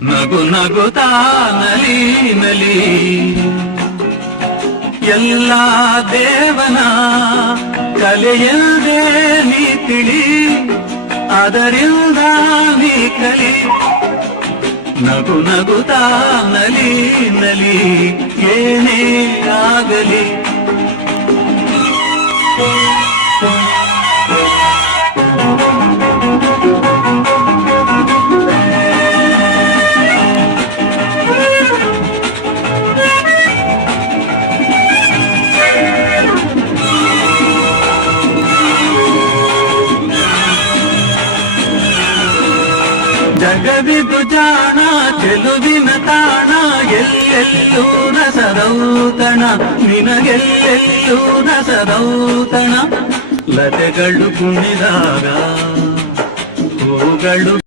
ನಗು ನಗುತ್ತಾ ನಲಿ ನಲಿ ಎಲ್ಲ ದೇವನ ಕಲೆಯಲ್ಲದೆ ನೀ ತಿಳಿ ಅದರಿಂದ ನೀ ಕಲಿ ನಗು ನಗುತ್ತಾ ನಲಿ ನಲಿ ಏನೇ ಆಗಲಿ ಜಗವಿದು ಜಾಣ ಚೆಲುವಿನ ತಾಣ ಎಲ್ಲೆಲ್ಲೂ ರಸದೌತಣ ನಿನಗೆಲ್ಲೆಲ್ಲೂ ರಸದೌತಣ ಲತೆಗಳು ಕುಣಿದಾಗ ಹೂಗಳು